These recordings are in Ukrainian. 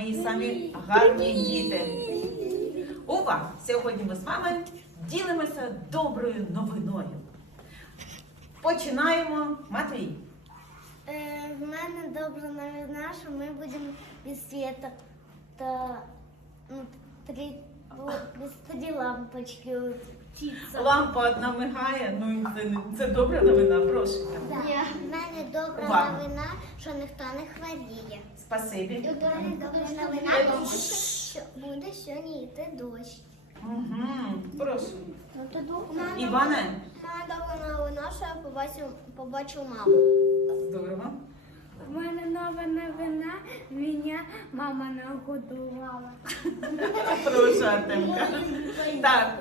мої самі гарні діти. Увага! Сьогодні ми з вами ділимося доброю новиною. Починаємо. Матвій. Е, в мене добра новина, що ми будемо без світа та ну, три, о, без тоді лампочки. Лампа одна мигає. Ну це, не- це добра новина. Прошу. В мене добра Увага. новина, що ніхто не хворіє. Спасибі. Добра новина, тому що буде сьогодні йти дощ. Угу. Прошу. Ну, мене Іване. Моя добра новина, що я побачив, побачив маму. Здорово. У мене нова новина, мене мама нагодувала. Прошу, Артемка. Так.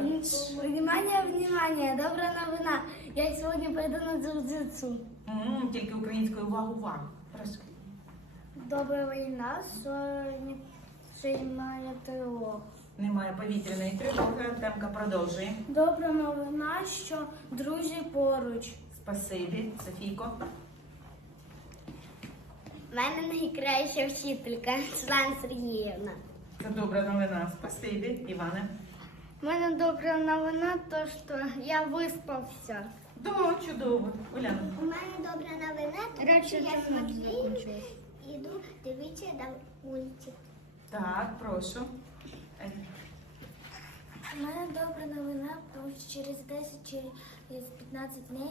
Внимание, внимание, добра новина. Я сьогодні пойду на дзюдзюцу. Тільки українською увагу, увагу. Прошу. Добра війна, що немає тривог. Немає повітряної тривоги. Артемка продовжує. Добра новина, що друзі поруч. Спасибі. Софійко. У мене найкраща вчителька Світлана Сергіївна. Це добра новина. Спасибі. Іване. У мене добра новина, то що я виспався. Да, чудово. Уляна. У мене добра новина, тому що я з Матвієм іду дивитися на вулиці. Так, прошу. У мене добра новина, тому що через 10 через 15 днів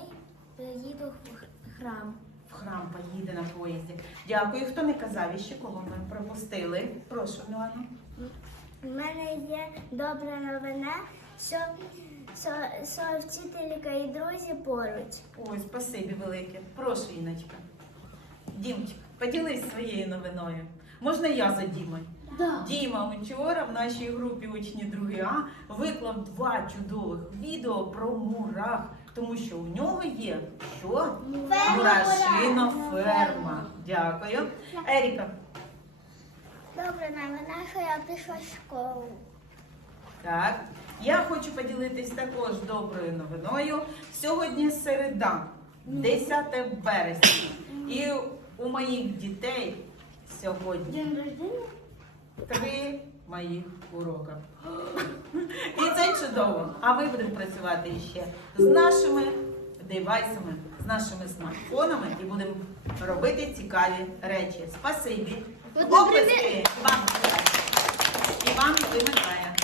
їду в храм. В храм поїде на поїзді. Дякую. Хто не казав іще, кого ми пропустили? Прошу, Мілану. У мене є добра новина, що, що, що вчителька і друзі поруч. Ой, спасибі велике. Прошу, Іночка. Дімчик, поділись своєю новиною. Можна я за Дімою? Да. Діма вчора в нашій групі учні 2 А виклав два чудових відео про мурах, тому що у нього є що? Мурашина ферма. Дякую. Еріка. Добра новина, що я пішла в школу. Так, я хочу поділитись також доброю новиною. Сьогодні середа, 10 березня. І у моїх дітей сьогодні День рождения? три моїх урока. І це чудово. А ми будемо працювати ще з нашими девайсами, нашими смартфонами і будемо робити цікаві речі. Спасибі. Оплески вам. І вам вимикаємо.